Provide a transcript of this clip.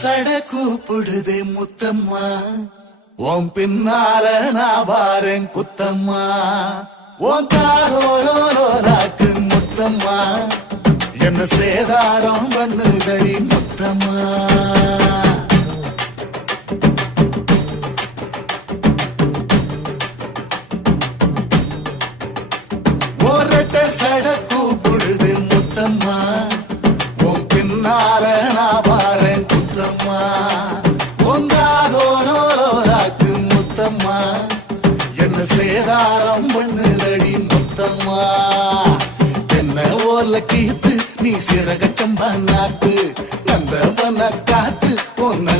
சட கூப்பிடுதே முத்தம்மா, உன் பின்னால நான் வாரேன் குத்தம்மா. உன் காரோராக்கு முத்தம்மா, என்ன சேதாரம் பண்ணுதடி முத்தம்மா. ஒரட்ட சட கூப்பிடுது முத்தம்மா, உன் பின்னால நான் வாரேன் குத்தம்மா. உங்காதோராக்கு முத்தம்மா, என்ன சேதாரம் பண்ணுதடி முத்தம்மா. என்ன ஓர்ல கீத்து நீ சிறக சம்பா நாத்து, நந்தவன காத்து உன்ன